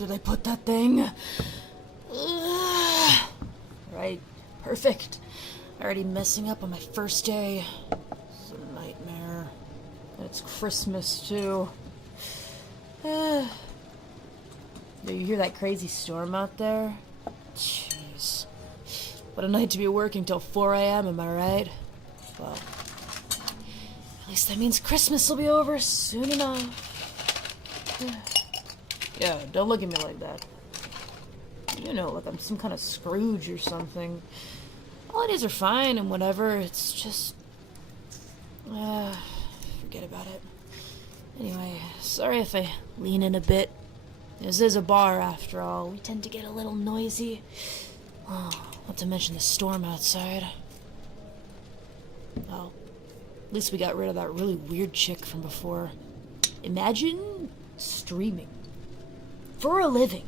did I put that thing? Right, perfect. Already messing up on my first day. It's a nightmare. And it's Christmas, too. Do you hear that crazy storm out there? Jeez. What a night to be working till 4 a.m., am I right? Well, at least that means Christmas will be over soon enough. Yeah, don't look at me like that. You know, like I'm some kind of Scrooge or something. Holidays are fine and whatever, it's just... forget about it. Anyway, sorry if I lean in a bit. This is a bar, after all. We tend to get a little noisy. Oh, not to mention the storm outside. Well, at least we got rid of that really weird chick from before. Imagine streaming. For a living.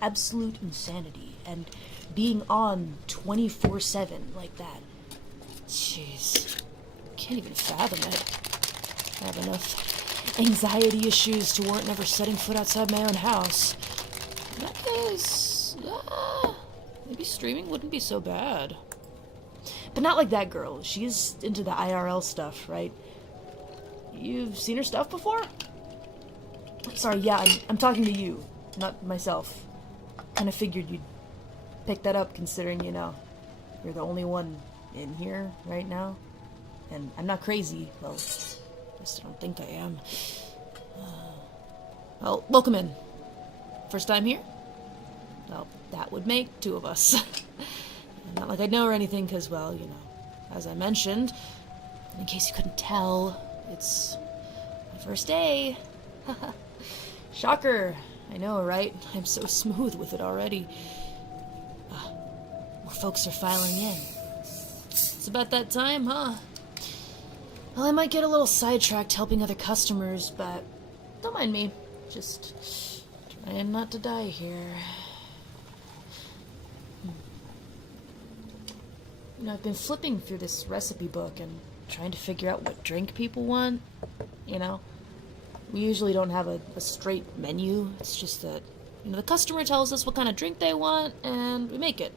Absolute insanity. And being on 24/7 like that. Jeez. Can't even fathom it. I have enough anxiety issues to warrant never setting foot outside my own house. In that case, maybe streaming wouldn't be so bad. But not like that girl. She's into the IRL stuff, right? You've seen her stuff before? Sorry, yeah, I'm talking to you, not myself. Kind of figured you'd pick that up considering, you know, you're the only one in here right now. And I'm not crazy, well, at least I don't think I am. Well, welcome in. First time here? Well, that would make 2 of us. Not like I know or anything, because, well, you know, as I mentioned, in case you couldn't tell, it's my first day. Shocker. I know, right? I'm so smooth with it already. More folks are filing in. It's about that time, huh? Well, I might get a little sidetracked helping other customers, but don't mind me. Just trying not to die here. You know, I've been flipping through this recipe book and trying to figure out what drink people want, you know? We usually don't have a straight menu. It's just that, you know, the customer tells us what kind of drink they want, and we make it.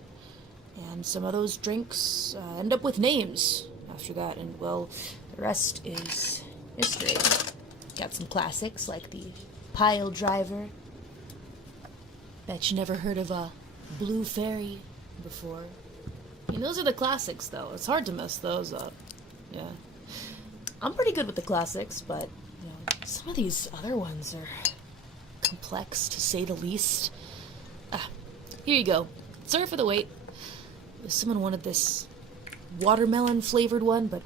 And some of those drinks end up with names after that, and, well, the rest is history. Got some classics like the Pile Driver. Bet you never heard of a Blue Fairy before. I mean, those are the classics, though. It's hard to mess those up. Yeah. I'm pretty good with the classics, but, you know, some of these other ones are complex, to say the least. Here you go. Sorry for the wait. Someone wanted this watermelon-flavored one, but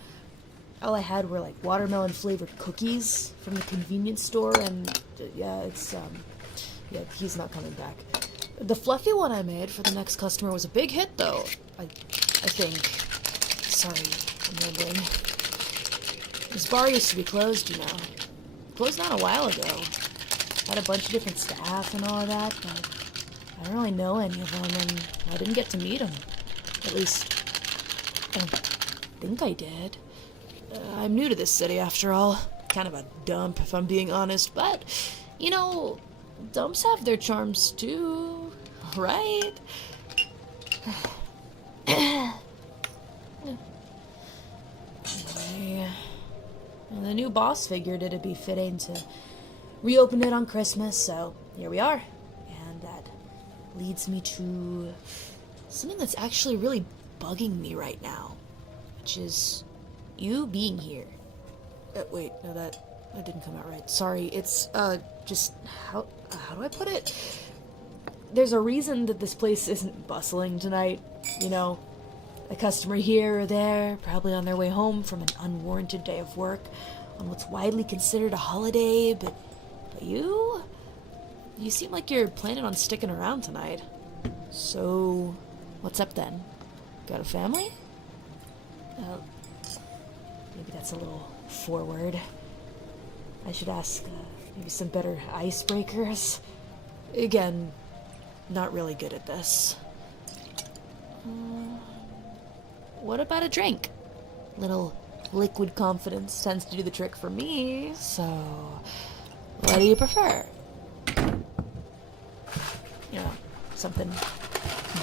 all I had were, like, watermelon-flavored cookies from the convenience store, and, yeah, it's, yeah, he's not coming back. The fluffy one I made for the next customer was a big hit, though. I think. Sorry, I'm rambling. This bar used to be closed, you know. Closed not a while ago. Had a bunch of different staff and all of that, but I don't really know any of them, and I didn't get to meet them. At least, I don't think I did. I'm new to this city, after all. Kind of a dump, if I'm being honest, but, you know, dumps have their charms, too, right? Anyway, the new boss figured it'd be fitting to reopen it on Christmas, so here we are. And that leads me to something that's actually really bugging me right now, which is you being here. Wait, no, that didn't come out right. Sorry, it's, just, how do I put it? There's a reason that this place isn't bustling tonight, you know? A customer here or there, probably on their way home from an unwarranted day of work, on what's widely considered a holiday, but you seem like you're planning on sticking around tonight. So, what's up then? Got a family? Maybe that's a little forward. I should ask, maybe some better icebreakers. Again, not really good at this. What about a drink? Little liquid confidence tends to do the trick for me, so what do you prefer? You know, something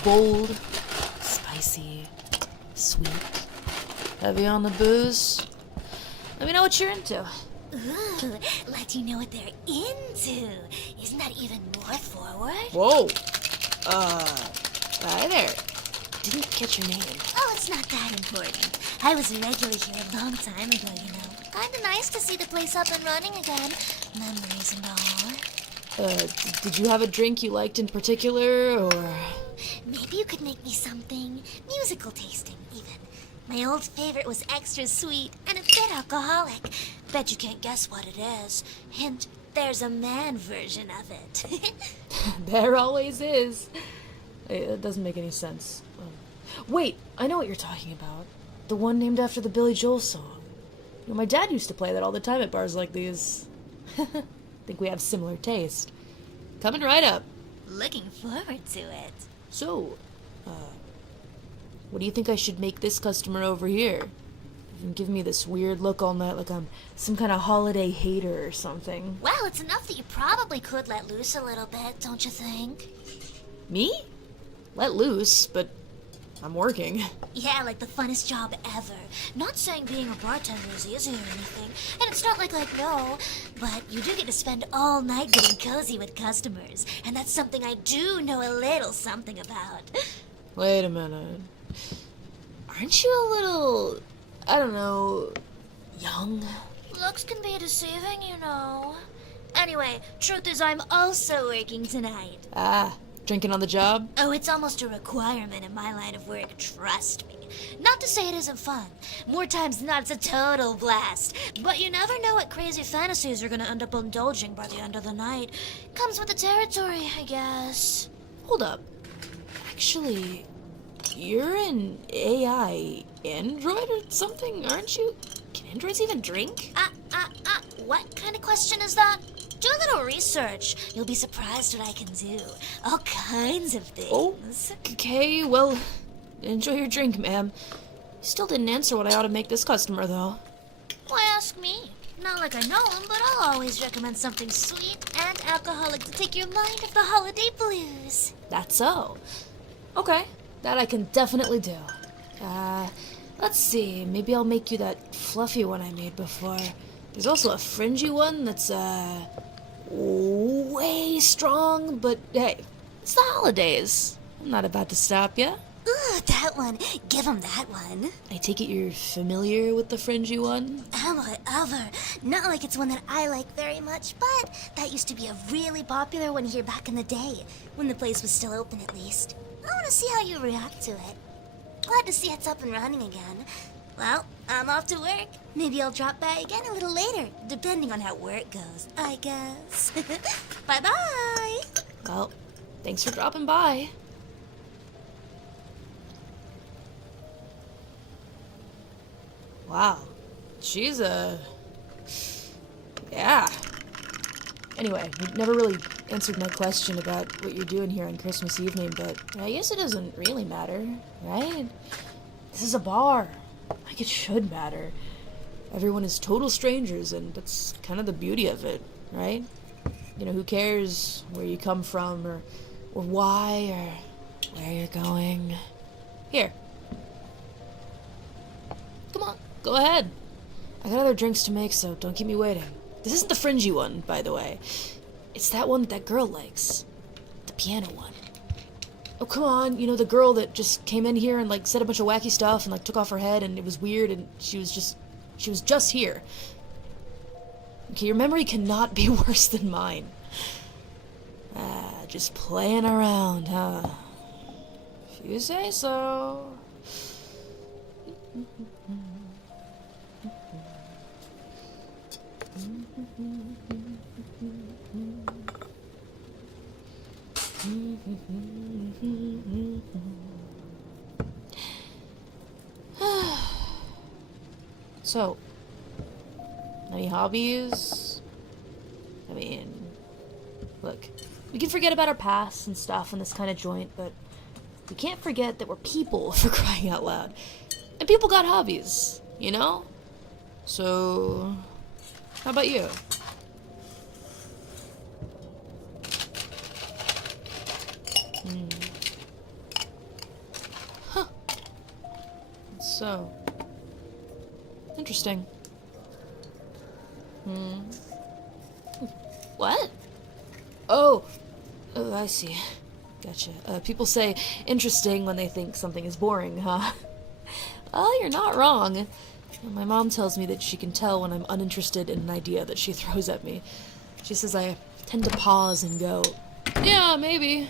bold, spicy, sweet, heavy on the booze. Let me know what you're into. Ooh, let you know what they're into. Isn't that even more forward? Whoa. Hi there. Didn't catch your name. Oh, it's not that important. I was a regular here a long time ago, you know. Kinda nice to see the place up and running again. Memories and all. Did you have a drink you liked in particular, or...? Maybe you could make me something musical tasting, even. My old favorite was extra sweet and a bit alcoholic. Bet you can't guess what it is. Hint, there's a man version of it. There always is. It doesn't make any sense. Wait, I know what you're talking about. The one named after the Billy Joel song. You know, my dad used to play that all the time at bars like these. Think we have similar taste. Coming right up. Looking forward to it. So, what do you think I should make this customer over here? You've been giving me this weird look all night like I'm some kind of holiday hater or something. Well, it's enough that you probably could let loose a little bit, don't you think? Me? Let loose, but I'm working. Yeah, like the funnest job ever. Not saying being a bartender is easy or anything, and it's not like no, but you do get to spend all night getting cozy with customers, and that's something I do know a little something about. Wait a minute. Aren't you a little, I don't know, young? Looks can be deceiving, you know. Anyway, truth is I'm also working tonight. Ah, drinking on the job? Oh, it's almost a requirement in my line of work, trust me. Not to say it isn't fun. More times than not, it's a total blast. But you never know what crazy fantasies you're gonna end up indulging by the end of the night. Comes with the territory, I guess. Hold up. Actually, you're an AI android or something, aren't you? Can androids even drink? What kind of question is that? Do a little research. You'll be surprised what I can do. All kinds of things. Oh, okay, well, enjoy your drink, ma'am. You still didn't answer what I ought to make this customer, though. Why ask me? Not like I know him, but I'll always recommend something sweet and alcoholic to take your mind off the holiday blues. That's so. Okay, that I can definitely do. Let's see, maybe I'll make you that fluffy one I made before. There's also a fringy one that's, way strong, but hey, it's the holidays. I'm not about to stop ya. Ooh, that one. Give him that one. I take it you're familiar with the fringy one? Am I ever? Not like it's one that I like very much, but that used to be a really popular one here back in the day, when the place was still open at least. I want to see how you react to it. Glad to see it's up and running again. Well, I'm off to work. Maybe I'll drop by again a little later, depending on how work goes, I guess. Bye-bye! Well, thanks for dropping by. Wow. She's yeah. Anyway, you never really answered my question about what you're doing here on Christmas evening, but I guess it doesn't really matter, right? This is a bar. Like, it should matter. Everyone is total strangers, and that's kind of the beauty of it, right? You know, who cares where you come from, or why, or where you're going? Here. Come on, go ahead. I got other drinks to make, so don't keep me waiting. This isn't the fringy one, by the way. It's that one that girl likes. The piano one. Oh, come on, you know, the girl that just came in here and, like, said a bunch of wacky stuff and, like, took off her head and it was weird and she was just here. Okay, your memory cannot be worse than mine. Just playing around, huh? If you say so. So, any hobbies? I mean, look, we can forget about our past and stuff in this kind of joint, but we can't forget that we're people, for crying out loud. And people got hobbies, you know? So, how about you? Huh. So. Interesting. What? Oh, I see. Gotcha. People say interesting when they think something is boring, huh? Well, you're not wrong. My mom tells me that she can tell when I'm uninterested in an idea that she throws at me. She says I tend to pause and go, yeah, maybe,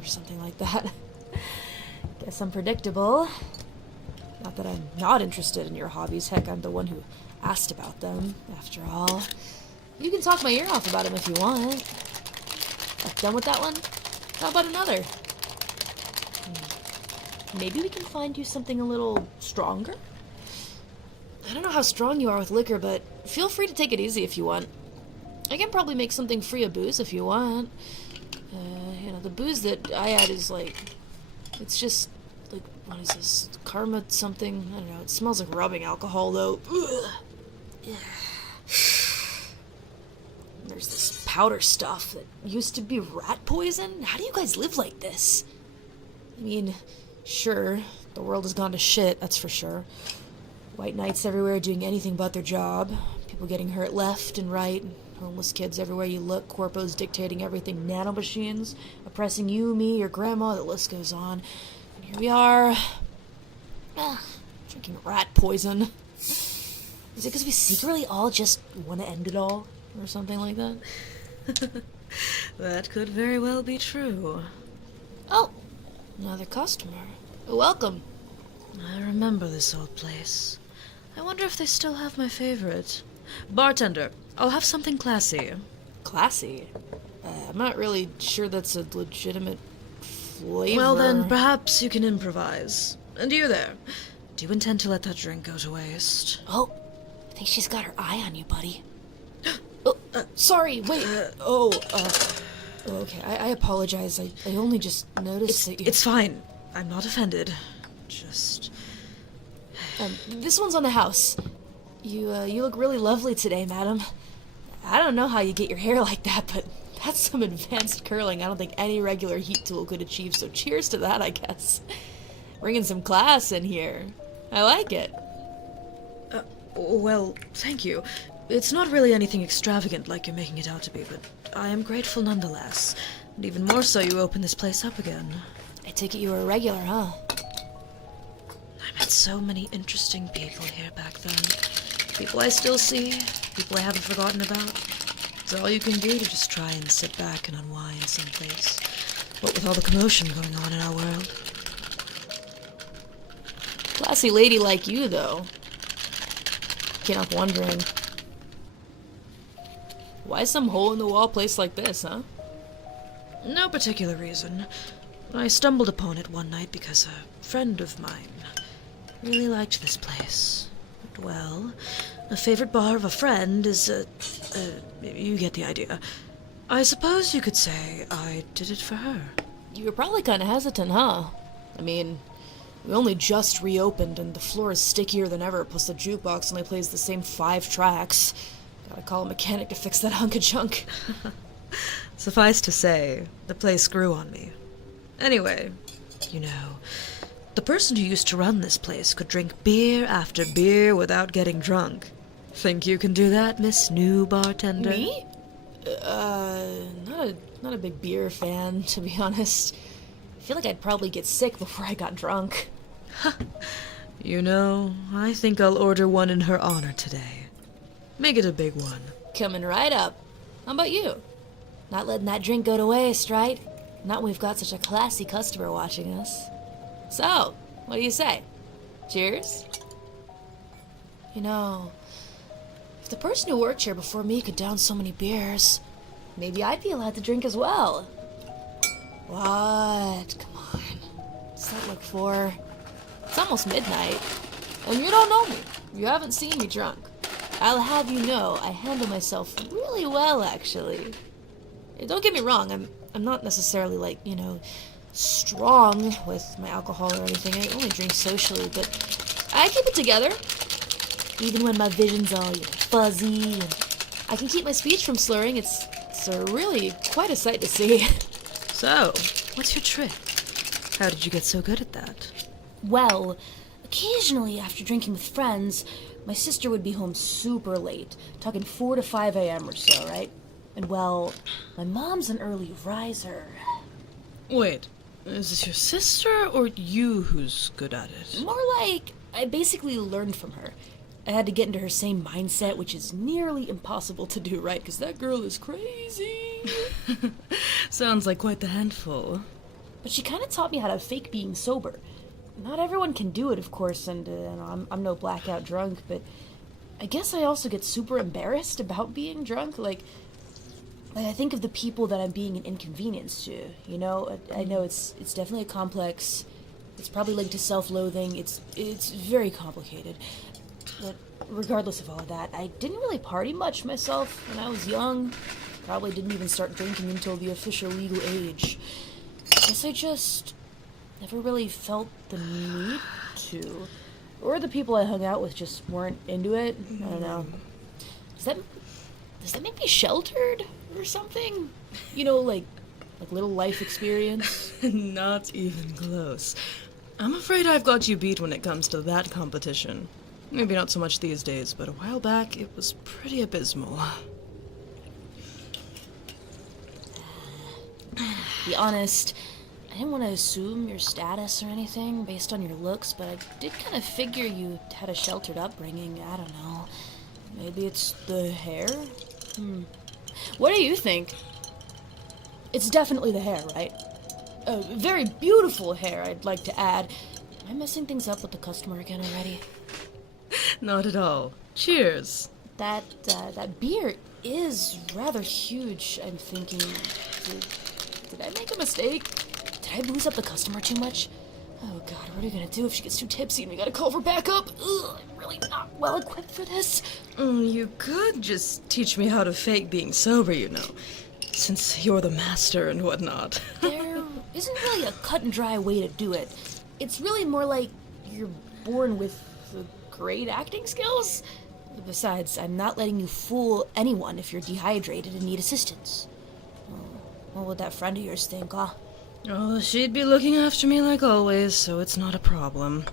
or something like that. Guess I'm predictable. Not that I'm not interested in your hobbies. Heck, I'm the one who asked about them, after all. You can talk my ear off about them if you want. Done with that one? How about another? Maybe we can find you something a little stronger? I don't know how strong you are with liquor, but feel free to take it easy if you want. I can probably make something free of booze if you want. The booze that I add is like... It's just, like, what is this? Karma something? I don't know, it smells like rubbing alcohol, though. Ugh. There's this powder stuff that used to be rat poison? How do you guys live like this? I mean, sure, the world has gone to shit, that's for sure. White knights everywhere doing anything but their job. People getting hurt left and right. Homeless kids everywhere you look. Corpos dictating everything. Nanomachines oppressing you, me, your grandma. The list goes on. And here we are. Drinking rat poison. Is it because we secretly all just want to end it all? Or something like that? That could very well be true. Oh, another customer. Welcome. I remember this old place. I wonder if they still have my favorite. Bartender, I'll have something classy. Classy? I'm not really sure that's a legitimate flavor. Well then, perhaps you can improvise. And you there, do you intend to let that drink go to waste? Oh, I think she's got her eye on you, buddy. Oh, sorry, wait. Okay, I apologize. I only just noticed that you... It's fine. I'm not offended. Just... this one's on the house. You look really lovely today, madam. I don't know how you get your hair like that, but that's some advanced curling I don't think any regular heat tool could achieve, so cheers to that, I guess. Bringing some class in here. I like it. Well, thank you. It's not really anything extravagant like you're making it out to be, but I am grateful nonetheless. And even more so you opened this place up again. I take it you were a regular, huh? I met so many interesting people here back then. People I still see, people I haven't forgotten about. It's all you can do to just try and sit back and unwind someplace. What with all the commotion going on in our world. Classy lady like you, though. Can't help wondering. Why some hole-in-the-wall place like this, huh? No particular reason. I stumbled upon it one night because a friend of mine really liked this place. Well, a favorite bar of a friend is you get the idea. I suppose you could say I did it for her. You were probably kind of hesitant, huh? I mean, we only just reopened and the floor is stickier than ever, plus the jukebox only plays the same 5 tracks. Gotta call a mechanic to fix that hunk of junk. Suffice to say, the place grew on me. Anyway, you know, the person who used to run this place could drink beer after beer without getting drunk. Think you can do that, Miss New Bartender? Me? Not a big beer fan, to be honest. I feel like I'd probably get sick before I got drunk. You know, I think I'll order one in her honor today. Make it a big one. Coming right up. How about you? Not letting that drink go to waste, right? Not when we've got such a classy customer watching us. So, what do you say? Cheers? You know, if the person who worked here before me could down so many beers, maybe I'd be allowed to drink as well. What? Come on. What's that look for? It's almost midnight, and you don't know me. You haven't seen me drunk. I'll have you know I handle myself really well, actually. Don't get me wrong, I'm not necessarily, like, you know, strong with my alcohol or anything. I only drink socially, but I keep it together. Even when my vision's all, you know, fuzzy, and I can keep my speech from slurring. It's really quite a sight to see. So, What's your trick? How did you get so good at that? Well, occasionally after drinking with friends, my sister would be home super late, talking 4 to 5 a.m. or so, right? And well, my mom's an early riser. Wait, is this your sister or you who's good at it? More like, I basically learned from her. I had to get into her same mindset, which is nearly impossible to do, right? Because that girl is crazy. Sounds like quite the handful. But she kind of taught me how to fake being sober. Not everyone can do it, of course, and I'm no blackout drunk, but I guess I also get super embarrassed about being drunk. Like I think of the people that I'm being an inconvenience to, you know? I know it's definitely a complex. It's probably linked to self-loathing. It's very complicated. But regardless of all of that, I didn't really party much myself when I was young. Probably didn't even start drinking until the official legal age. I guess I just never really felt the need to. Or the people I hung out with just weren't into it. I don't know. Does that make me sheltered or something? You know, like little life experience? Not even close. I'm afraid I've got you beat when it comes to that competition. Maybe not so much these days, but a while back it was pretty abysmal. Be honest, I didn't want to assume your status or anything based on your looks, but I did kind of figure you had a sheltered upbringing. I don't know. Maybe it's the hair? What do you think? It's definitely the hair, right? Very beautiful hair, I'd like to add. Am I messing things up with the customer again already? Not at all. Cheers. That beer is rather huge, I'm thinking. Did I make a mistake? Did I booze up the customer too much? Oh god, what are we gonna do if she gets too tipsy and we gotta call for backup? Ugh, I'm really not well equipped for this. You could just teach me how to fake being sober, you know. Since you're the master and whatnot. There isn't really a cut and dry way to do it. It's really more like you're born with great acting skills. Besides, I'm not letting you fool anyone if you're dehydrated and need assistance. What would that friend of yours think, huh? Oh, she'd be looking after me like always, so it's not a problem.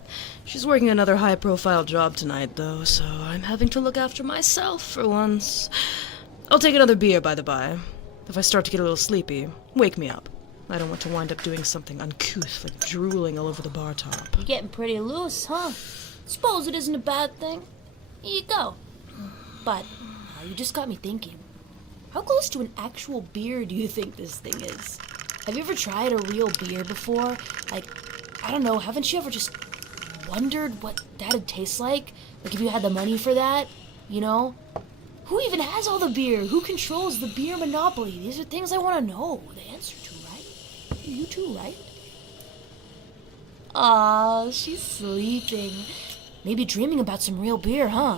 She's working another high-profile job tonight, though, so I'm having to look after myself for once. I'll take another beer, by the by. If I start to get a little sleepy, wake me up. I don't want to wind up doing something uncouth, like drooling all over the bar top. You're getting pretty loose, huh? Suppose it isn't a bad thing. Here you go. But, you just got me thinking. How close to an actual beer do you think this thing is? Have you ever tried a real beer before? Like, I don't know, haven't you ever just wondered what that'd taste like? Like if you had the money for that, you know? Who even has all the beer? Who controls the beer monopoly? These are things I want to know the answer to, right? You too, right? Aw, she's sleeping. Maybe dreaming about some real beer, huh?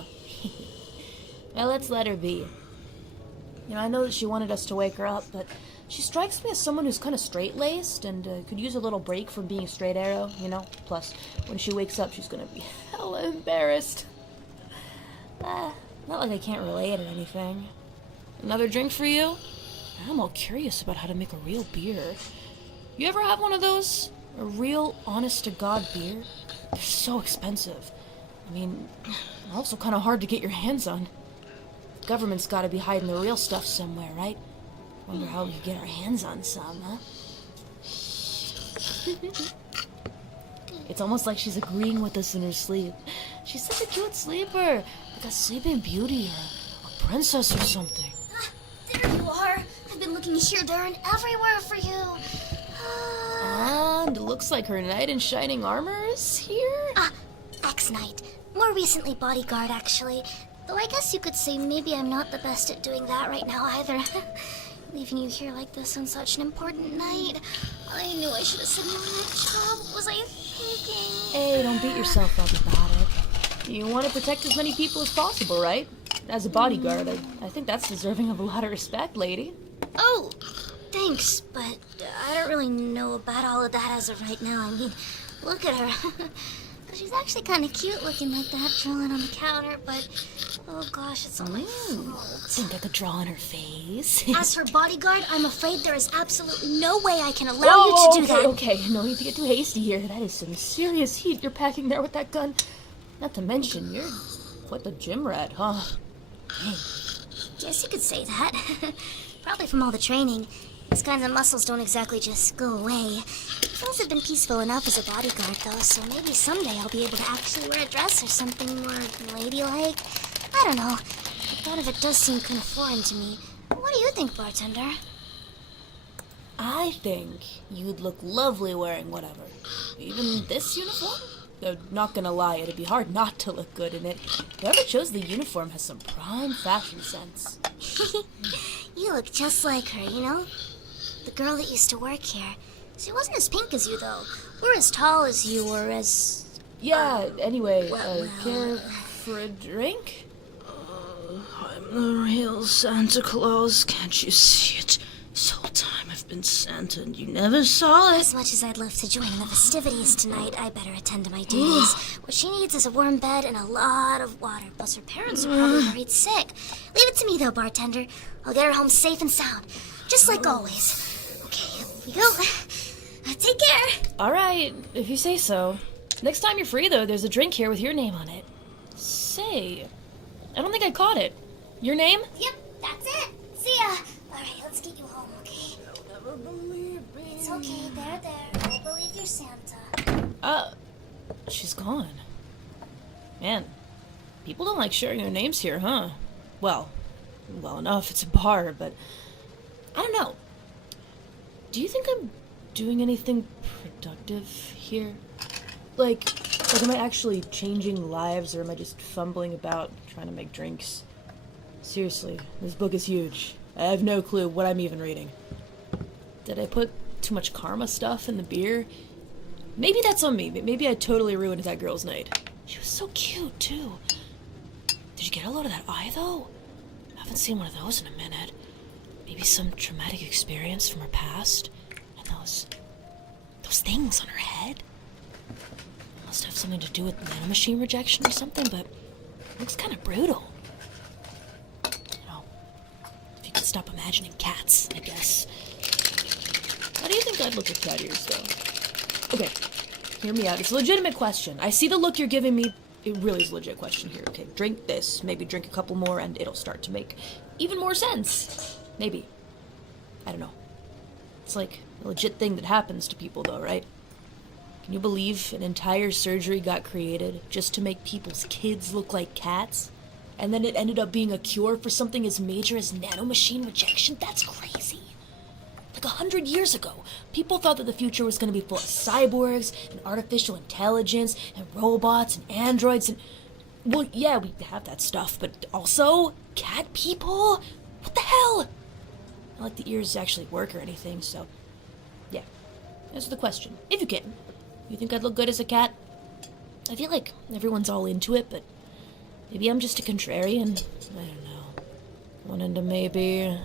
Well, let's let her be. You know, I know that she wanted us to wake her up, but she strikes me as someone who's kind of straight-laced and could use a little break from being straight arrow, you know? Plus, when she wakes up, she's gonna be hella embarrassed. Not like I can't relate or anything. Another drink for you? I'm all curious about how to make a real beer. You ever have one of those? A real, honest-to-God beer? They're so expensive. I mean, also kind of hard to get your hands on. The government's gotta be hiding the real stuff somewhere, right? Wonder how we could get our hands on some, huh? It's almost like she's agreeing with us in her sleep. She's such a cute sleeper. Like a sleeping beauty or a princess or something. There you are. I've been looking here, there, and everywhere for you. And it looks like her knight in shining armor is here? Ex-knight. More recently bodyguard, actually. Though I guess you could say maybe I'm not the best at doing that right now either. Leaving you here like this on such an important night. I knew I should have said no to that job. What was I thinking? Hey, don't beat yourself up about it. You want to protect as many people as possible, right? As a bodyguard, I think that's deserving of a lot of respect, lady. Oh, thanks, but I don't really know about all of that as of right now. I mean, look at her. She's actually kind of cute looking like that, drawing on the counter, but oh gosh, it's all my fault. Think I could draw on her face? As her bodyguard, I'm afraid there is absolutely no way I can allow you to do that. Okay, no need to get too hasty here. That is some serious heat you're packing there with that gun. Not to mention, you're quite the gym rat, huh? Dang. Yes, you could say that. Probably from all the training. These kinds of muscles don't exactly just go away. Those have been peaceful enough as a bodyguard, though, so maybe someday I'll be able to actually wear a dress or something more ladylike. I don't know. The thought of it does seem kind of foreign to me. What do you think, bartender? I think you'd look lovely wearing whatever. Even this uniform? Though, not gonna lie, it'd be hard not to look good in it. Whoever chose the uniform has some prime fashion sense. You look just like her, you know? The girl that used to work here. She wasn't as pink as you, though. Or as tall as you, or as... Yeah, anyway, well, care for a drink? I'm the real Santa Claus, can't you see it? This whole time I've been Santa and you never saw it. As much as I'd love to join in the festivities tonight, I better attend to my duties. What she needs is a warm bed and a lot of water, plus her parents are probably worried sick. Leave it to me, though, bartender. I'll get her home safe and sound, just like always. Okay, here we go. Take care. Alright, if you say so. Next time you're free, though, there's a drink here with your name on it. Say, I don't think I caught it. Your name? Yep, that's it. See ya. Alright, let's get you home, okay? You'll never believe me. It's okay, there. I believe you're Santa. She's gone. Man, people don't like sharing their names here, huh? Well enough, it's a bar, but I don't know. Do you think I'm doing anything productive here? Like, am I actually changing lives, or am I just fumbling about trying to make drinks? Seriously, this book is huge. I have no clue what I'm even reading. Did I put too much karma stuff in the beer? Maybe that's on me. Maybe I totally ruined that girl's night. She was so cute, too. Did you get a load of that eye, though? I haven't seen one of those in a minute. Maybe some traumatic experience from her past? And those things on her head? Must have something to do with nanomachine rejection or something, but it looks kind of brutal. You know, if you could stop imagining cats, I guess. How do you think I'd look at cat ears, though? Okay, hear me out. It's a legitimate question. I see the look you're giving me. It really is a legit question here. Okay, drink this, maybe drink a couple more, and it'll start to make even more sense. Maybe. I don't know. It's like a legit thing that happens to people, though, right? Can you believe an entire surgery got created just to make people's kids look like cats? And then it ended up being a cure for something as major as nanomachine rejection? That's crazy. Like 100 years ago, people thought that the future was going to be full of cyborgs and artificial intelligence and robots and androids and... Well, yeah, we have that stuff, but also cat people? What the hell? Not like the ears actually work or anything, so... Yeah, answer the question, if you can. You think I'd look good as a cat? I feel like everyone's all into it, but maybe I'm just a contrarian. I don't know. Wanted to maybe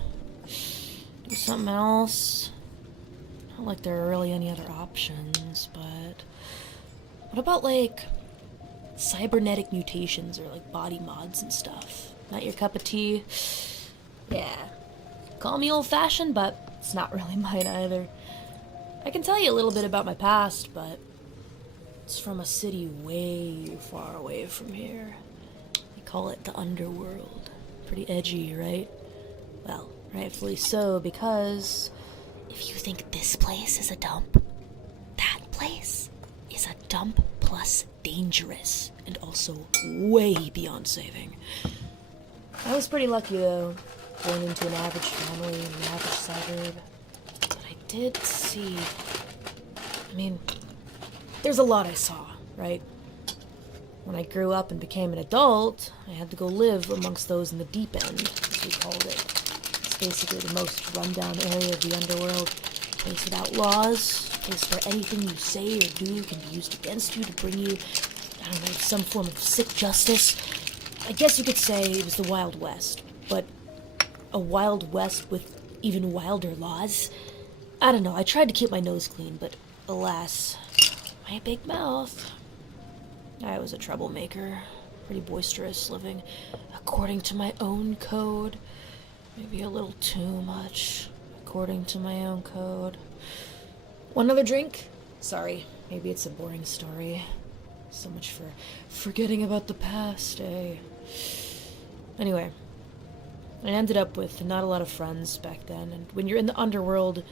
do something else. Not like there are really any other options, but what about like cybernetic mutations or like body mods and stuff? Not your cup of tea? Yeah. Call me old-fashioned, but it's not really mine either. I can tell you a little bit about my past, but it's from a city way far away from here. They call it the underworld. Pretty edgy, right? Well, rightfully so, because if you think this place is a dump, that place is a dump plus dangerous, and also way beyond saving. I was pretty lucky, though, born into an average family in an average suburb. But I did see... I mean, there's a lot I saw, right? When I grew up and became an adult, I had to go live amongst those in the deep end, as we called it. It's basically the most rundown area of the underworld. A place without laws, a place where anything you say or do can be used against you to bring you, I don't know, some form of sick justice. I guess you could say it was the Wild West, but a Wild West with even wilder laws? I don't know, I tried to keep my nose clean, but alas, my big mouth. I was a troublemaker. Pretty boisterous, living according to my own code. Maybe a little too much, according to my own code. One other drink? Sorry, maybe it's a boring story. So much for forgetting about the past, eh? Anyway, I ended up with not a lot of friends back then, and when you're in the underworld,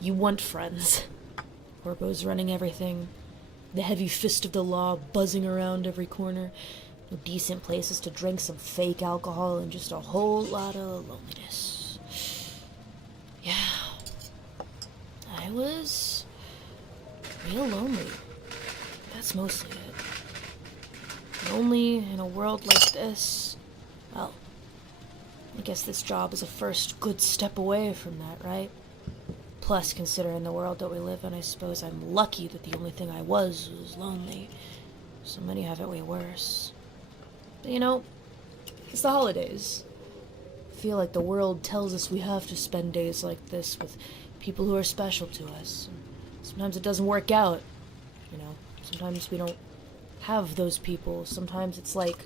you want friends. Corpo's running everything, the heavy fist of the law buzzing around every corner, no decent places to drink some fake alcohol, and just a whole lot of loneliness. Yeah, I was real lonely. That's mostly it. Lonely in a world like this. Well, I guess this job is a first good step away from that, right? Plus, considering the world that we live in, I suppose I'm lucky that the only thing I was lonely. So many have it way worse. But you know, it's the holidays. I feel like the world tells us we have to spend days like this with people who are special to us. And sometimes it doesn't work out, you know. Sometimes we don't have those people. Sometimes it's like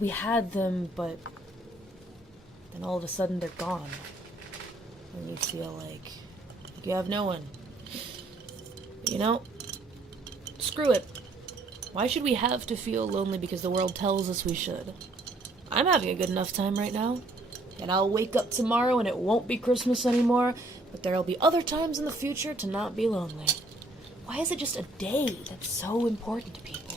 we had them, but then all of a sudden they're gone. And you feel like you have no one. But you know, screw it. Why should we have to feel lonely because the world tells us we should? I'm having a good enough time right now. And I'll wake up tomorrow and it won't be Christmas anymore, but there'll be other times in the future to not be lonely. Why is it just a day that's so important to people?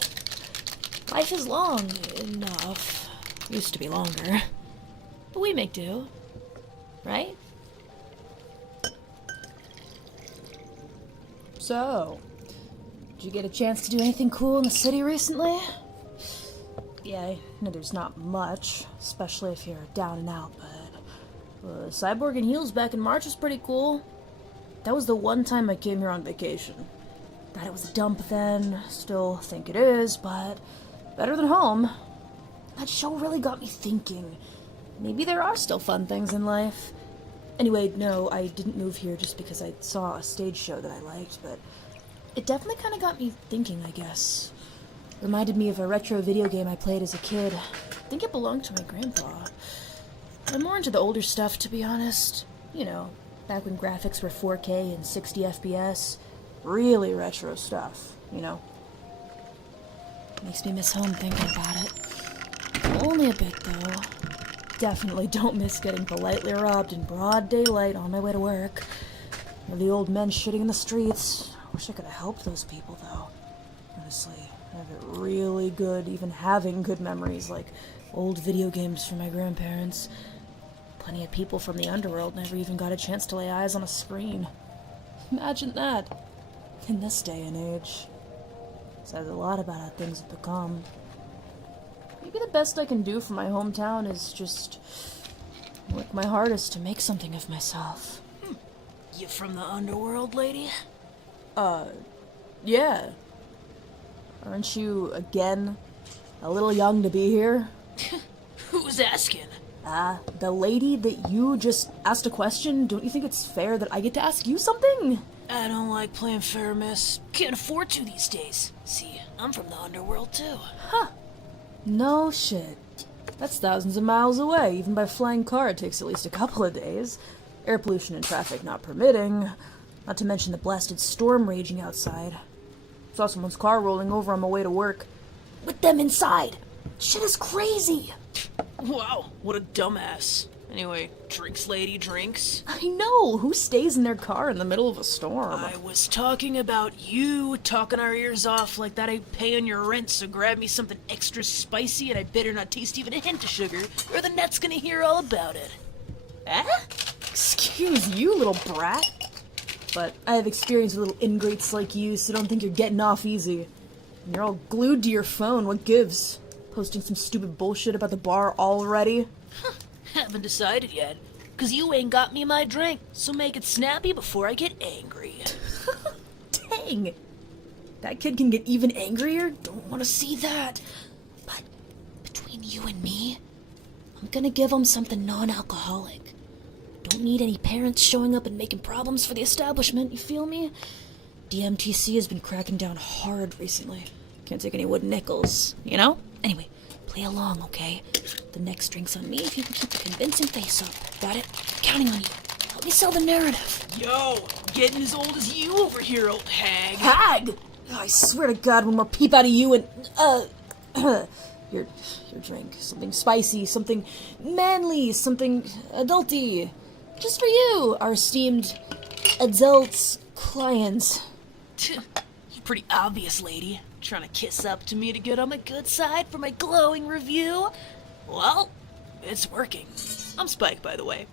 Life is long enough. Used to be longer. But we make do. Right? So, did you get a chance to do anything cool in the city recently? Yeah, I know there's not much, especially if you're down and out, but Cyborg and Heels back in March was pretty cool. That was the one time I came here on vacation. Thought it was a dump then, still think it is, but better than home. That show really got me thinking. Maybe there are still fun things in life. Anyway, no, I didn't move here just because I saw a stage show that I liked, but it definitely kind of got me thinking, I guess. Reminded me of a retro video game I played as a kid. I think it belonged to my grandpa. I'm more into the older stuff, to be honest. You know, back when graphics were 4K and 60 FPS. Really retro stuff, you know. Makes me miss home thinking about it. Only a bit, though. Definitely don't miss getting politely robbed in broad daylight on my way to work. Or the old men shitting in the streets. Wish I could have helped those people, though. Honestly, I have it really good even having good memories like old video games from my grandparents. Plenty of people from the underworld never even got a chance to lay eyes on a screen. Imagine that. In this day and age. Says a lot about how things have become. Maybe the best I can do for my hometown is just work my hardest to make something of myself. You from the underworld, lady? Yeah. Aren't you, again, a little young to be here? Who's asking? The lady that you just asked a question, don't you think it's fair that I get to ask you something? I don't like playing fair, miss. Can't afford to these days. See, I'm from the underworld, too. Huh. No shit. That's thousands of miles away. Even by flying car, it takes at least a couple of days. Air pollution and traffic not permitting. Not to mention the blasted storm raging outside. Saw someone's car rolling over on my way to work. With them inside! Shit is crazy! Wow, what a dumbass. Anyway, drinks, lady, drinks. I know! Who stays in their car in the middle of a storm? I was talking about you talking our ears off like that ain't paying your rent, so grab me something extra spicy and I better not taste even a hint of sugar, or the net's gonna hear all about it. Eh? Excuse you, little brat. But I have experience with little ingrates like you, so don't think you're getting off easy. And you're all glued to your phone, what gives? Posting some stupid bullshit about the bar already? Haven't decided yet, 'cause you ain't got me my drink, so make it snappy before I get angry. Dang! That kid can get even angrier? Don't want to see that. But between you and me, I'm gonna give him something non-alcoholic. Don't need any parents showing up and making problems for the establishment, you feel me? DMTC has been cracking down hard recently. Can't take any wooden nickels, you know? Anyway, play along, okay? The next drink's on me if you can keep a convincing face up. Got it? Counting on you. Help me sell the narrative. Yo, getting as old as you over here, old hag. Hag! I swear to God, one more peep out of you and, your drink. Something spicy, something manly, something adulty. Just for you, our esteemed adult client. You're pretty obvious, lady. Trying to kiss up to me to get on my good side for my glowing review? Well, it's working. I'm Spike, by the way.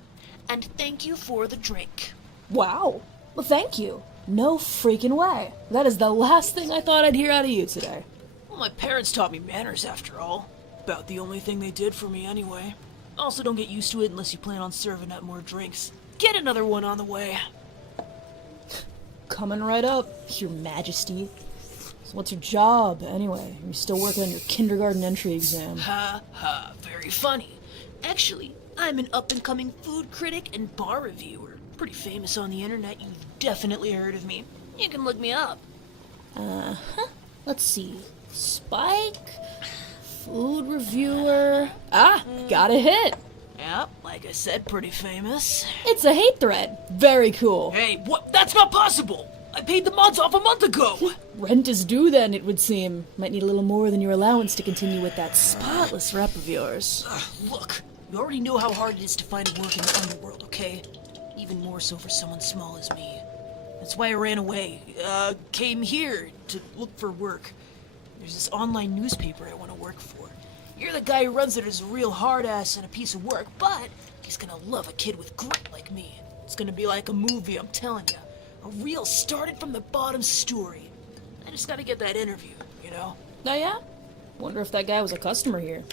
And thank you for the drink. Wow. Well, thank you. No freaking way. That is the last thing I thought I'd hear out of you today. Well, my parents taught me manners, after all. About the only thing they did for me, anyway. Also, don't get used to it unless you plan on serving up more drinks. Get another one on the way. Coming right up, Your Majesty. So what's your job, anyway? Are you still working on your kindergarten entry exam? Ha ha, very funny. Actually, I'm an up-and-coming food critic and bar reviewer. Pretty famous on the internet, you've definitely heard of me. You can look me up. Let's see. Spike? Food reviewer? Ah, got a hit. Yeah, like I said, pretty famous. It's a hate thread. Very cool. Hey, what? That's not possible! I paid the mods off a month ago! Rent is due then, it would seem. Might need a little more than your allowance to continue with that spotless rep of yours. Look, you already know how hard it is to find work in the underworld, okay? Even more so for someone small as me. That's why I ran away. Came here to look for work. There's this online newspaper I want to work for. You're the guy who runs it as a real hard-ass and a piece of work, but he's gonna love a kid with grit like me. It's gonna be like a movie, I'm telling you. A real started-from-the-bottom story. I just gotta get that interview, you know? Oh yeah? Wonder if that guy was a customer here.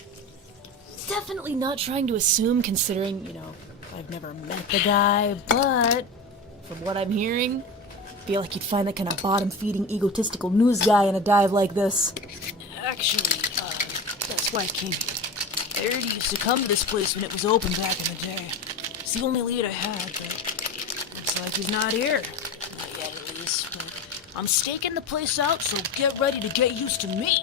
Definitely not trying to assume, considering, I've never met the guy, but from what I'm hearing, I feel like you'd find that kind of bottom-feeding, egotistical news guy in a dive like this. Actually, that's why I came here. I heard he used to come to this place when it was open back in the day. It's the only lead I had, but looks like he's not here. Not yet, at least, but I'm staking the place out, so get ready to get used to me.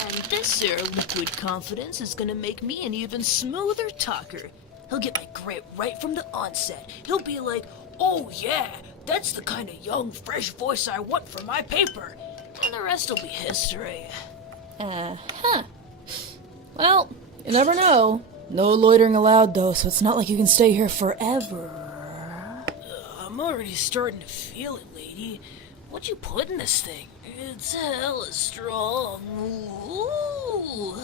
And this here liquid confidence is gonna make me an even smoother talker. He'll get my grit right from the onset. He'll be like, oh yeah, that's the kind of young, fresh voice I want for my paper. And the rest will be history. Well, you never know. No loitering allowed, though, so it's not like you can stay here forever. I'm already starting to feel it, lady. What'd you put in this thing? It's hella strong. Ooh,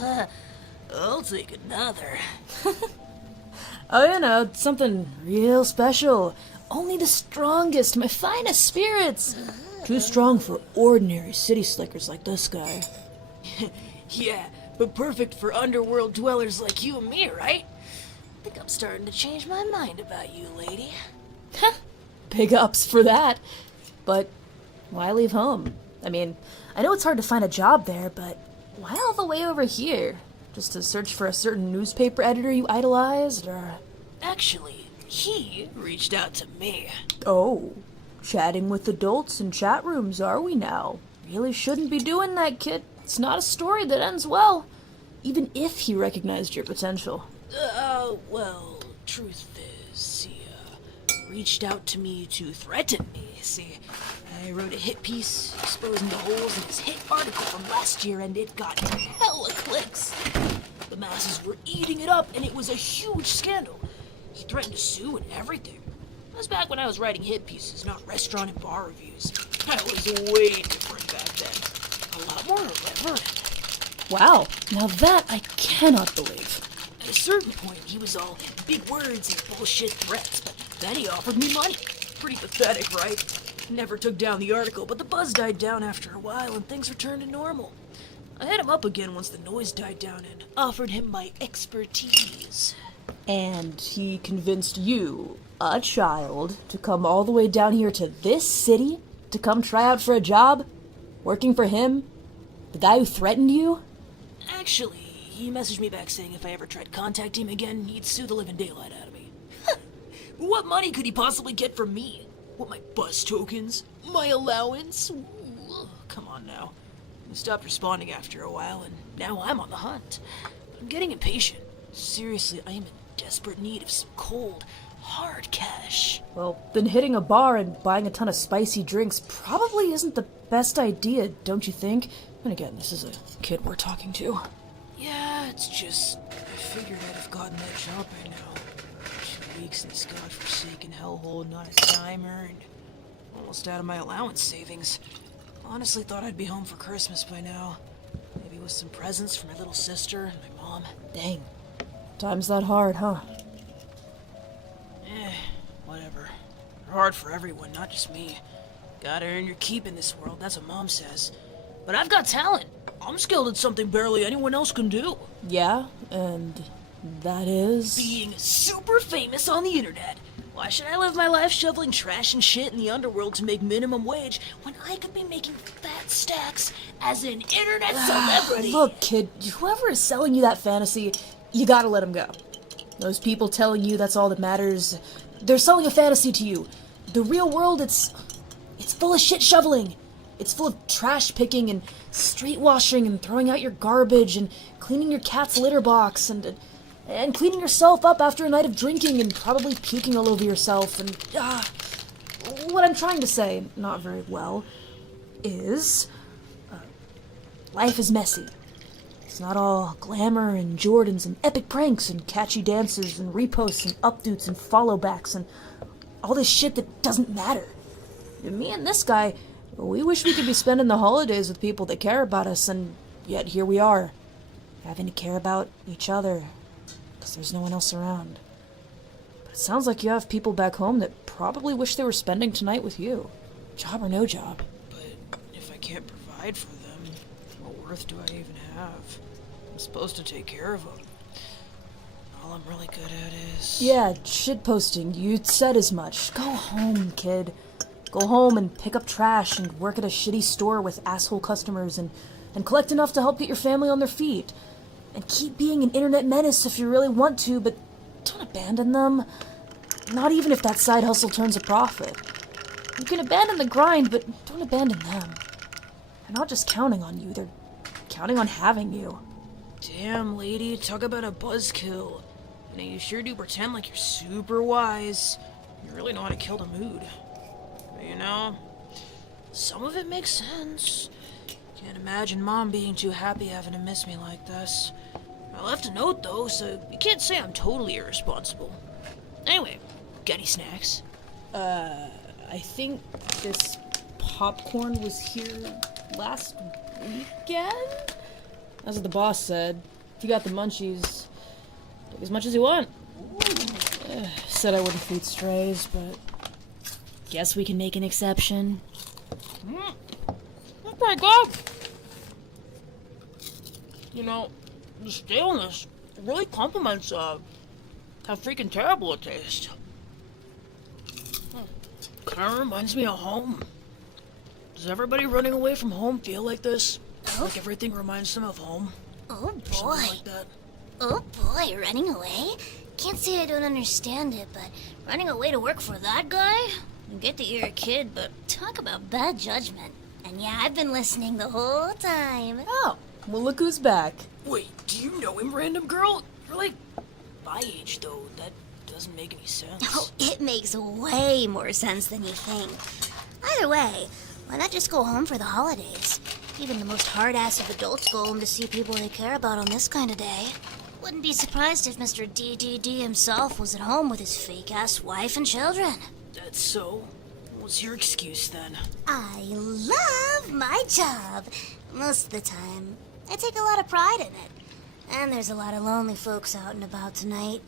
I'll take another. Oh, something real special. Only the strongest, my finest spirits. Too strong for ordinary city slickers like this guy. Yeah, but perfect for underworld dwellers like you and me, right? I think I'm starting to change my mind about you, lady. Big ups for that. But why leave home? I mean, I know it's hard to find a job there, but why all the way over here? Just to search for a certain newspaper editor you idolized, or... Actually, he reached out to me. Oh, chatting with adults in chat rooms, are we now? Really shouldn't be doing that, kid. It's not a story that ends well, even if he recognized your potential. Well, truth is, he, reached out to me to threaten me, see. I wrote a hit piece exposing the holes in his hit article from last year, and it got hella clicks. The masses were eating it up, and it was a huge scandal. He threatened to sue and everything. That was back when I was writing hit pieces, not restaurant and bar reviews. I was way different back then. A lot more irreverent. Wow, now that I cannot believe. At a certain point, he was all big words and bullshit threats, but then he offered me money. Pretty pathetic, right? Never took down the article, but the buzz died down after a while and things returned to normal. I hit him up again once the noise died down and offered him my expertise. And he convinced you, a child, to come all the way down here to this city to come try out for a job? Working for him? The guy who threatened you? Actually, he messaged me back saying if I ever tried contacting him again, he'd sue the living daylight out of me. What money could he possibly get from me? What, my bus tokens? My allowance? Ooh, come on now. He stopped responding after a while, and now I'm on the hunt. I'm getting impatient. Seriously, I am in desperate need of some cold, hard cash. Well, then hitting a bar and buying a ton of spicy drinks probably isn't the best idea, don't you think? And again, this is a kid we're talking to. Yeah, it's just, I figured I'd have gotten that job by now. 2 weeks in this godforsaken hellhole, not a timer, and almost out of my allowance savings. Honestly thought I'd be home for Christmas by now. Maybe with some presents for my little sister and my mom. Dang. Time's that hard, huh? Whatever. They're hard for everyone, not just me. Gotta earn your keep in this world, that's what Mom says. But I've got talent. I'm skilled at something barely anyone else can do. Yeah, and that is? Being super famous on the internet. Why should I live my life shoveling trash and shit in the underworld to make minimum wage when I could be making fat stacks as an internet celebrity? Look, kid, whoever is selling you that fantasy, you gotta let him go. Those people telling you that's all that matters, they're selling a fantasy to you. The real world, it's full of shit shoveling. It's full of trash picking and street washing and throwing out your garbage and cleaning your cat's litter box and cleaning yourself up after a night of drinking and probably puking all over yourself and what I'm trying to say, not very well, is life is messy. It's not all glamour and Jordans and epic pranks and catchy dances and reposts and updates and followbacks and all this shit that doesn't matter. Me and this guy, we wish we could be spending the holidays with people that care about us, and yet here we are, having to care about each other, because there's no one else around. But it sounds like you have people back home that probably wish they were spending tonight with you, job or no job. But if I can't provide for them, what worth do I even have? I'm supposed to take care of them. All I'm really good at is... Yeah, shitposting. You said as much. Go home, kid. Go home and pick up trash and work at a shitty store with asshole customers and collect enough to help get your family on their feet. And keep being an internet menace if you really want to, but don't abandon them. Not even if that side hustle turns a profit. You can abandon the grind, but don't abandon them. They're not just counting on you, they're counting on having you. Damn, lady, talk about a buzzkill. And you sure do pretend like you're super wise. You really know how to kill the mood. You know, some of it makes sense. Can't imagine Mom being too happy having to miss me like this. I left a note though, so you can't say I'm totally irresponsible. Anyway, got any snacks? I think this popcorn was here last weekend? That's what the boss said. If you got the munchies, take as much as you want. Said I wouldn't feed strays, but guess we can make an exception. That's pretty good. You know, the staleness really complements how freaking terrible it tastes. Kinda reminds me of home. Does everybody running away from home feel like this? Like everything reminds them of home? Oh Or something boy. like that? Oh boy, running away? Can't say I don't understand it, but running away to work for that guy? I get that you're a kid, but talk about bad judgment. And yeah, I've been listening the whole time. Oh, well look who's back. Wait, do you know him, random girl? You're like my age, though. That doesn't make any sense. Oh, it makes way more sense than you think. Either way, why not just go home for the holidays? Even the most hard-ass of adults go home to see people they care about on this kind of day. Wouldn't be surprised if Mr. DDD himself was at home with his fake-ass wife and children. That's so. What's your excuse then? I love my job. Most of the time. I take a lot of pride in it. And there's a lot of lonely folks out and about tonight.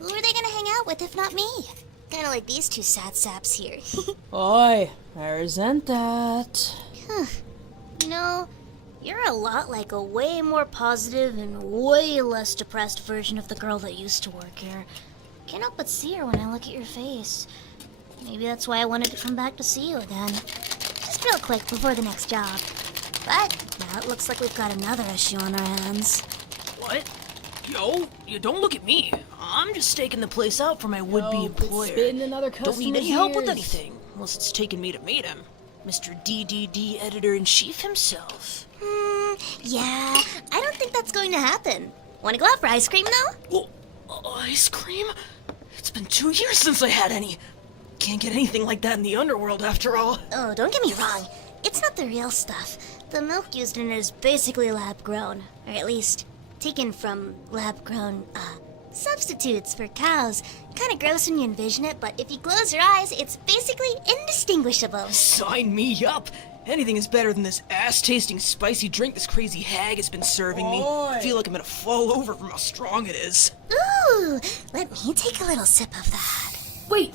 Who are they gonna hang out with if not me? Kinda like these two sad saps here. Oi, I resent that. You know, you're a lot like a way more positive and way less depressed version of the girl that used to work here. Can't help but see her when I look at your face. Maybe that's why I wanted to come back to see you again. Just real quick before the next job. But now it looks like we've got another issue on our hands. What? Yo, you don't look at me. I'm just staking the place out for my would-be employer. Spitting another Don't need any help with ears. anything, unless it's taking me to meet him. Mr. DDD Editor-in-Chief himself. Yeah, I don't think that's going to happen. Want to go out for ice cream, though? Ice cream? It's been 2 years since I had any. Can't get anything like that in the underworld, after all. Oh, don't get me wrong. It's not the real stuff. The milk used in it is basically lab-grown. Or at least, taken from lab-grown, substitutes for cows. Kinda gross when you envision it, but if you close your eyes, it's basically indistinguishable. Sign me up! Anything is better than this ass-tasting spicy drink this crazy hag has been serving me. I feel like I'm gonna fall over from how strong it is. Ooh, let me take a little sip of that. Wait,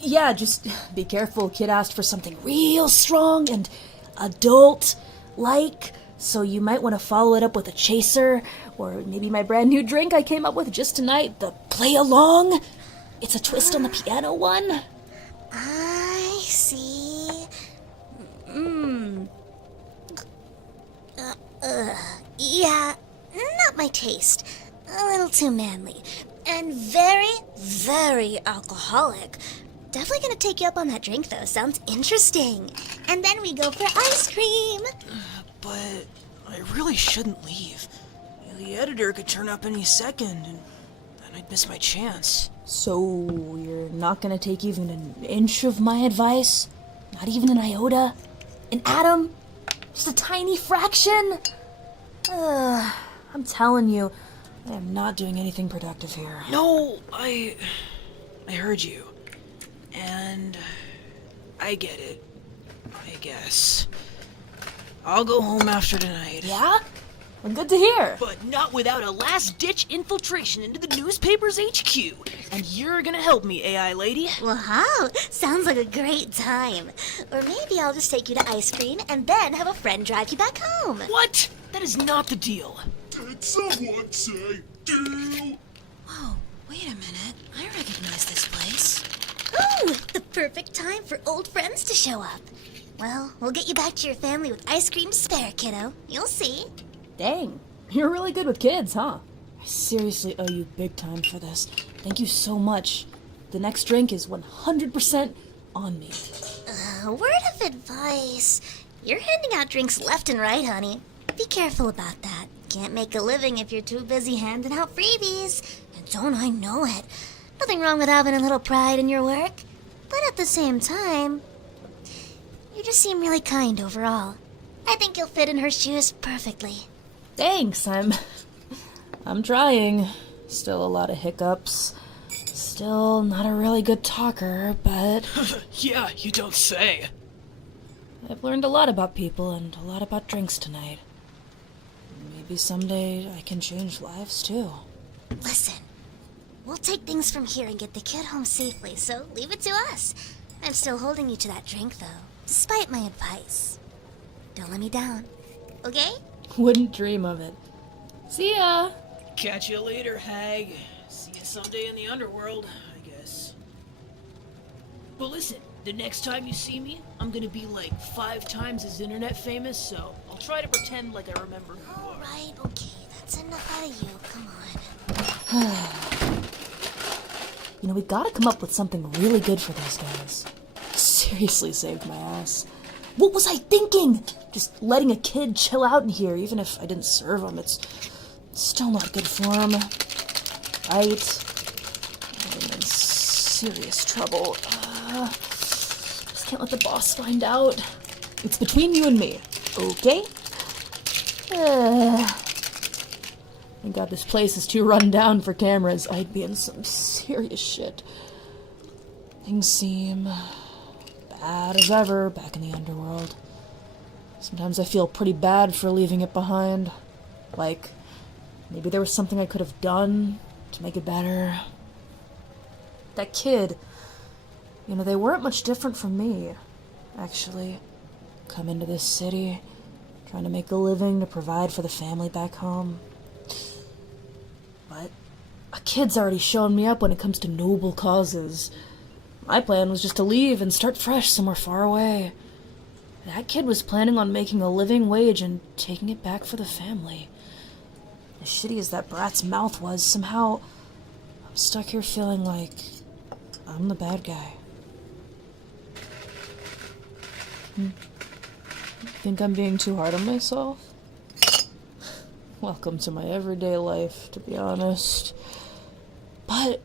yeah, just be careful. Kid asked for something real strong and adult-like, so you might want to follow it up with a chaser, or maybe my brand new drink I came up with just tonight, the Play Along. It's a twist on the piano one. I see. Yeah, not my taste. A little too manly. And very, very alcoholic. Definitely gonna take you up on that drink, though. Sounds interesting. And then we go for ice cream. But I really shouldn't leave. The editor could turn up any second, and then I'd miss my chance. So, you're not gonna take even an inch of my advice? Not even an iota? An atom? Just a tiny fraction? I'm telling you, I am not doing anything productive here. No, I heard you. And I get it, I guess. I'll go home after tonight. Yeah? Well, good to hear. But not without a last-ditch infiltration into the newspaper's HQ. And you're gonna help me, AI lady. Wow, sounds like a great time. Or maybe I'll just take you to ice cream and then have a friend drive you back home. What? That is not the deal. Did someone say deal? Whoa, wait a minute. I recognize this place. Ooh, the perfect time for old friends to show up. Well, we'll get you back to your family with ice cream to spare, kiddo. You'll see. Dang, you're really good with kids, huh? I seriously owe you big time for this. Thank you so much. The next drink is 100% on me. A word of advice. You're handing out drinks left and right, honey. Be careful about that. Can't make a living if you're too busy handing out freebies. And don't I know it. Nothing wrong with having a little pride in your work. But at the same time, you just seem really kind overall. I think you'll fit in her shoes perfectly. Thanks, I'm trying. Still a lot of hiccups. Still not a really good talker, but Yeah, you don't say. I've learned a lot about people and a lot about drinks tonight. Maybe someday I can change lives too. Listen, we'll take things from here and get the kid home safely, so leave it to us. I'm still holding you to that drink, though, despite my advice. Don't let me down, okay? Wouldn't dream of it. See ya! Catch you later, hag. See you someday in the underworld, I guess. But listen, the next time you see me, I'm gonna be like 5 times as internet famous, so I'll try to pretend like I remember who you are. Alright, okay, that's enough out of you, come on. You know, we gotta come up with something really good for those guys. Seriously saved my ass. What was I thinking? Just letting a kid chill out in here, even if I didn't serve him, it's still not good for him. Right? I'm in serious trouble. Just can't let the boss find out. It's between you and me, okay? Thank God this place is too run down for cameras. I'd be in some serious shit. Things seem bad as ever back in the underworld. Sometimes I feel pretty bad for leaving it behind. Like, maybe there was something I could have done to make it better. That kid, you know, they weren't much different from me, actually. Come into this city, trying to make a living to provide for the family back home. But a kid's already shown me up when it comes to noble causes. My plan was just to leave and start fresh somewhere far away. That kid was planning on making a living wage and taking it back for the family. As shitty as that brat's mouth was, somehow I'm stuck here feeling like I'm the bad guy. Think I'm being too hard on myself? welcome to my everyday life, to be honest. But,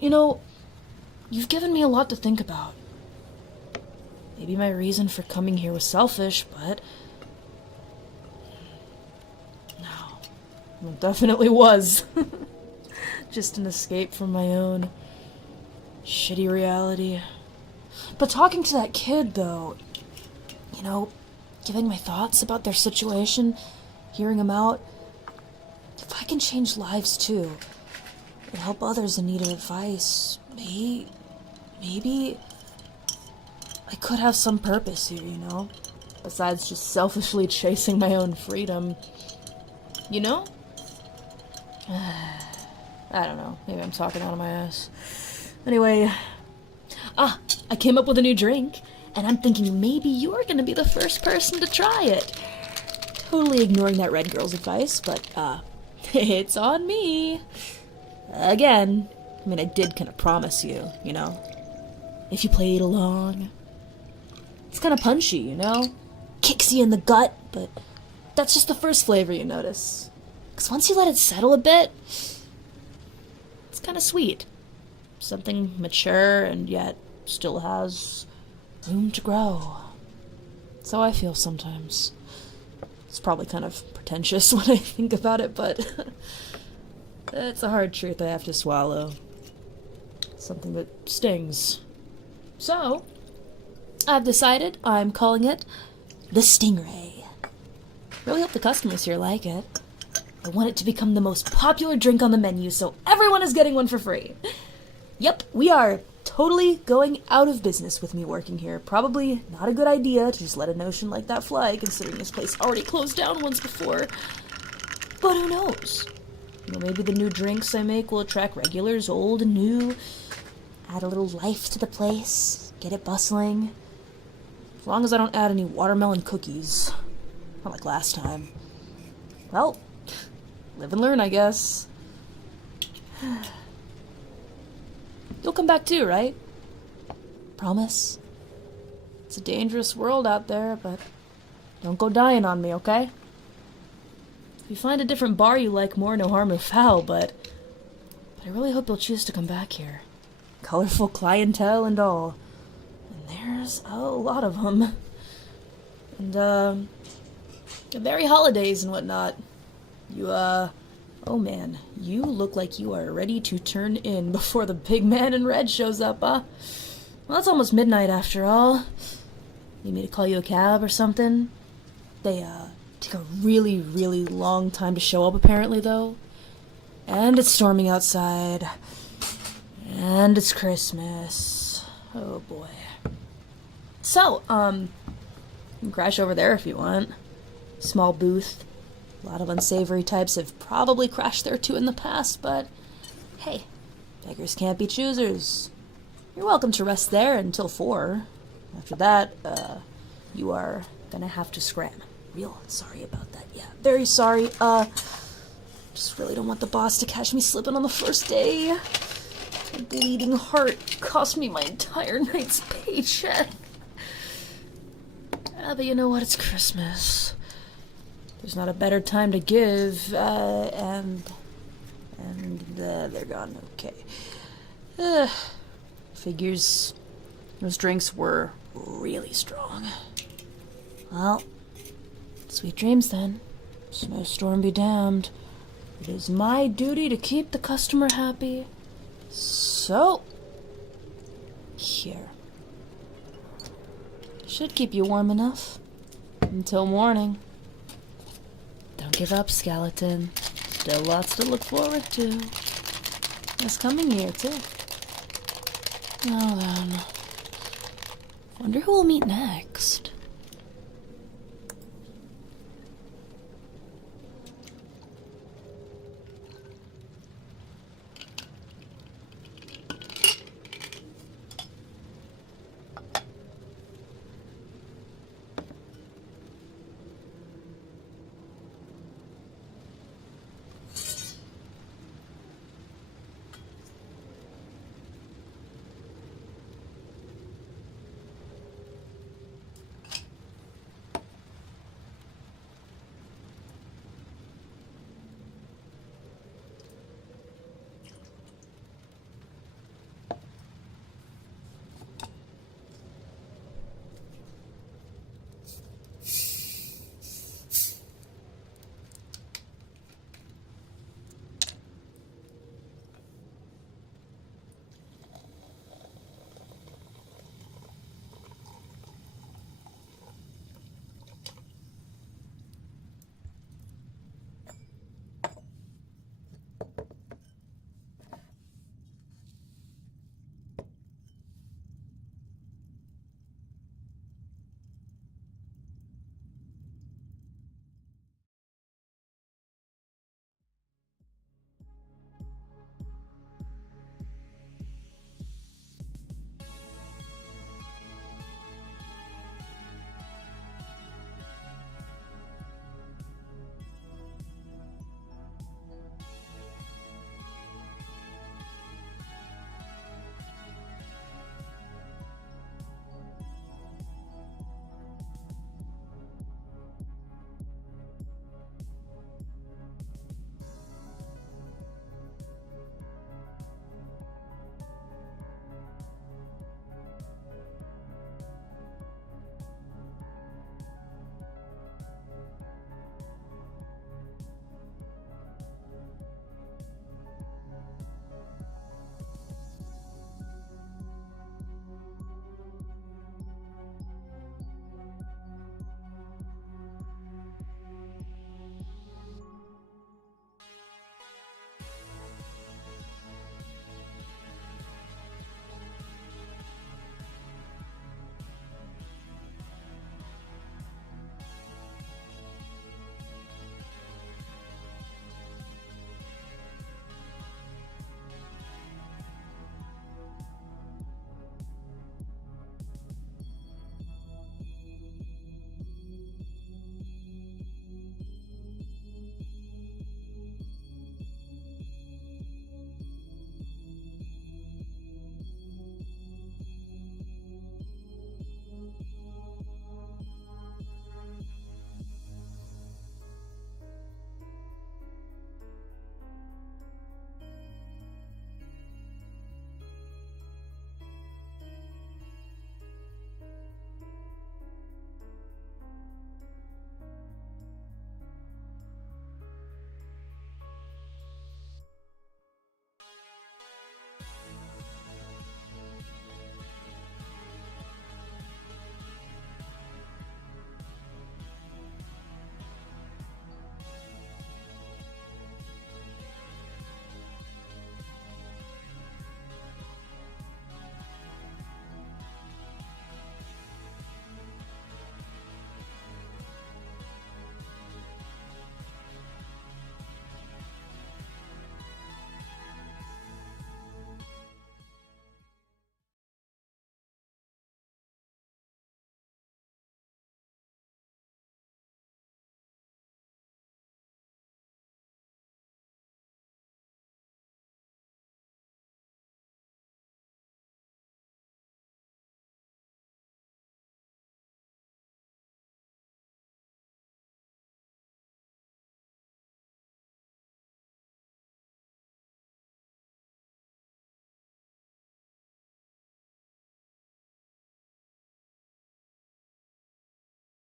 you know, you've given me a lot to think about. Maybe my reason for coming here was selfish, but... no. It definitely was. Just an escape from my own shitty reality. But talking to that kid, though, you know, giving my thoughts about their situation, hearing them out, if I can change lives too, and help others in need of advice, maybe I could have some purpose here, you know? Besides just selfishly chasing my own freedom. You know? I don't know. Maybe I'm talking out of my ass. Anyway. I came up with a new drink, and I'm thinking maybe you're gonna be the first person to try it. Totally ignoring that red girl's advice, but, it's on me. Again, I mean, I did kind of promise you, you know? If you played along. It's kind of punchy, you know? Kicks you in the gut, but that's just the first flavor you notice. Because once you let it settle a bit, it's kind of sweet. Something mature and yet still has room to grow. So I feel sometimes. It's probably kind of pretentious when I think about it, but it's a hard truth I have to swallow. Something that stings. So, I've decided I'm calling it the Stingray. Really hope the customers here like it. I want it to become the most popular drink on the menu, so everyone is getting one for free. Yep, we are totally going out of business with me working here. Probably not a good idea to just let a notion like that fly, considering this place already closed down once before. But who knows? You know, maybe the new drinks I make will attract regulars, old and new. Add a little life to the place. Get it bustling. As long as I don't add any watermelon cookies. Not like last time. Well, live and learn, I guess. You'll come back too, right? Promise? It's a dangerous world out there, but don't go dying on me, okay? If you find a different bar you like more, no harm, no foul, but I really hope you'll choose to come back here. Colorful clientele and all. And there's a lot of them. And, merry holidays and whatnot. Oh man, you look like you are ready to turn in before the big man in red shows up, huh? Well, it's almost midnight after all. Need me to call you a cab or something? They, take a really, really long time to show up apparently, though. And it's storming outside. And it's Christmas. Oh boy. So, you can crash over there if you want. Small booth. A lot of unsavory types have probably crashed there too in the past, but hey, beggars can't be choosers. You're welcome to rest there until 4. After that, you are gonna have to scram. Real sorry about that, yeah. Very sorry, just really don't want the boss to catch me slipping on the first day. A bleeding heart cost me my entire night's paycheck. But you know what, it's Christmas. There's not a better time to give, and they're gone, okay. Figures those drinks were really strong. Well, sweet dreams then. Snowstorm be damned. It is my duty to keep the customer happy. So, here. Should keep you warm enough. Until morning. Don't give up, skeleton. Still lots to look forward to. This coming year, too. Now then. Wonder who we'll meet next.